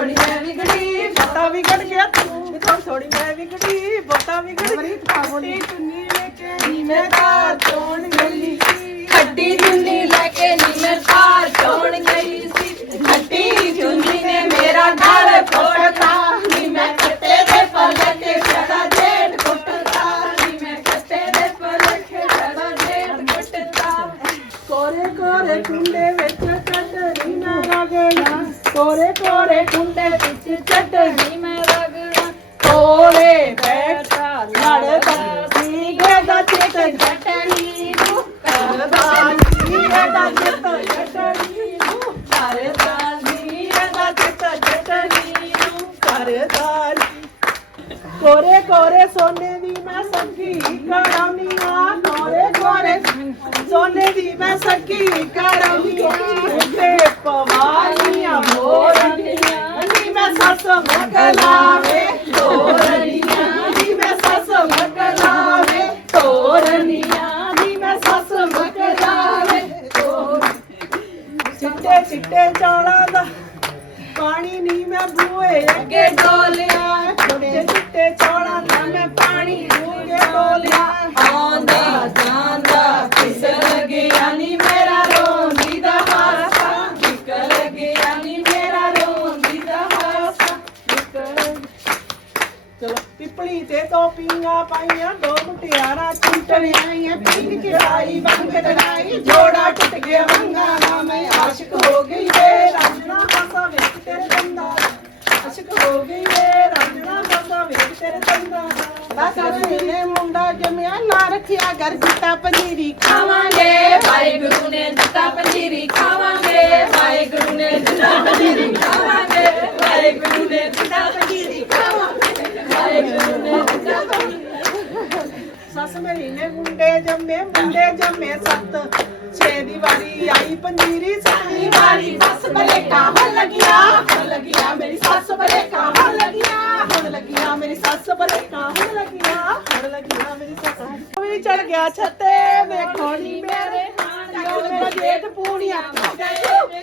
ਥੋੜੀ ਮੈਂ ਵਿਗੜੀ ਬੋਤਾ ਵਿਗੜ ਗਿਆ ਤੂੰ। ਥੋੜੀ ਥੋੜੀ ਮੈਂ ਵਿਗੜੀ ਬੋਤਾ ਵਿਗੜ ਗਈ ਬੋਲੀ। ਚੁੰਨੀ ਲੈ ਕੇ ਨੀ ਮੈਂ ਤਾਂ ਚੋਣ ਗਈ ਖੱਟੀ ਚੁੰਨੀ ਲੈ ਕੇ ਨੀ ਮੈਂ ਤਾਰ ਚੋਣ ਗਈ ਸੀ। ਖੱਟੀ ਚੁੰਨੀ ਨੇ ਮੇਰਾ ਗਲ ਫੋੜਤਾ ਨੀ ਮੈਂ ਕੱਟੇ ਦੇ ਪਲਕੇ ਸਦਾ ਜੇਠ ਕੁੱਟਦਾ ਨੀ ਮੈਂ ਕੱਟੇ ਦੇ ਪਲਕੇ ਸਦਾ ਜੇਠ ਕੁੱਟਦਾ ਕੋਰੇ ਕੋਰੇ ਕੁੰਡੇ ਵਿੱਚ ਕੱਟਣੀ ਨਾ ਰਗੜਾ ਕੋਰੇ ਕੋਰੇ ਕੁੰਡੇ ਵਿੱਚ ਚਟਣੀ ਮੈਂ ਰਗੜਾ ਕੋਲੇ ਬੈਠਾ ਲੜਦਾ ਸੀ ਗੇਦਾ ਚਿੱਤ ਜਟਣੀ ਨੂੰ ਕਰਦਾ ਸੀ ਗੇਦਾ ਚਿੱਤ ਜਟਣੀ ਨੂੰ ਕਰਦਾ ਸੀ ਗੇਦਾ ਚਿੱਤ ਜਟਣੀ ਨੂੰ ਕਰਦਾ ਕੋਰੇ ਕੋਰੇ ਸੋਨੇ ਦੀ ਮੈਂ ਸੱਕੀ ਕਰਾਉਣੀ ਆ ਕੋਰੇ ਕੋਰੇ ਸੋਨੇ ਦੀ ਮੈਂ ਸੱਕੀ ਕਰਾਉਣੀ ਚਿੱਟੇ ਚੌਲਾਂ ਦਾ ਪਾਣੀ ਨਹੀਂ ਮੈਂ ਬੂਏ ਅੱਗੇ ਡੋਲਿਆ। ਚਿੱਟੇ ਚਿੱਟੇ ਚੌਲਾਂ ਦਾ ਮੈਂ ਪਾਣੀ ਬੂਏ ਡੋਲਿਆ। ਆਉਂਦਾ, ਜਾਂਦਾ, ਫਿਸਲ ਗਿਆ ਨੀ ਮੇਰਾ ਰੋਂਦੀ ਦਾ ਹਾਸਾ। ਨਿਕਲ ਗਿਆ ਨੀ ਮੇਰਾ ਰੋਂਦੀ ਦਾ ਹਾਸਾ। ਚਲੋ, ਪਿਪਲੀ ਤੇ ਦੋ ਪੀਂਗਾ ਪਾਈਆਂ, ਦੋ ਮੁਟਿਆਰਾਂ ਚੁੰਟਣੀਆਂ ਆਈਆਂ। ਚੜਾਈ ਬੰਗ ਕਢਾਈ ਜੋੜਾ ਟੁੱਟ ਗਿਆ ਵੰਗਾ ਗਈ ਵੇ ਰਾਜਣਾ ਹਾਸਾ ਵੇਖ ਤੇਰੇ ਦੰਦਾਂ ਦਾ ਬਸ ਨੇ ਮੁੰਡਾ ਜਮਿਆ ਨਾ ਰੱਖਿਆ ਘਰ ਜਿੱਤਾ ਪਨੀਰੀ ਖਾਵਾਂਗੇ। ਵਾਹਿਗੁਰੂ ਨੇ ਦਿੱਤਾ ਪੰਜੀਰੀ ਖਾਵਾਂਗੇ ਵਾਹਿਗੁਰੂ ਨੇ ਦਿੱਤਾ ਪੰਜੀਰੀ ਖਾਵਾਂਗੇ ਵਾਹਿਗੁਰੂ ਨੇ ਦਿੱਤਾ ਪੰਜੀਰੀ ਖਾਵਾਂਗੇ ਵਾਹਿਗੁਰੂ ਨੇ ਦਿੱਤਾ ਪੰਜੀਰੀ। ਸੱਸ ਮੇਰੀ ਨੇ ਮੁੰਡੇ ਜੰਮੇ ਮੁੰਡੇ ਜੰਮੇ ਸੱਤ। ਛੇ ਦੀ ਵਾਰੀ ਆਈ ਪੰਜੀਰੀ ਸਾਰੀ ਵਾਰੀ ਸੱਸ ਲੱਗਿਆ ਹੋ ਲੱਗਿਆ ਮੇਰੀ ਸੱਸ ਬਲੇਕਾ ਹੋ ਲੱਗਿਆ ਹੁਣ ਲੱਗਿਆ ਮੇਰੀ ਸੱਸ ਬਲੇਕਾ ਹੁਣ ਲੱਗਿਆ ਹੁਣ ਲੱਗਿਆ ਮੇਰੀ ਸੱਸ? ਵੀ ਚੜ ਗਿਆ ਛੱਤੇ ਵੇਖੋ ਨੀ ਮੇਰੇ ਹਾਂ ਜੋ ਮੇਰਾ ਜੇਠ ਪੂਣੀਆਂ ਮੇਰੇ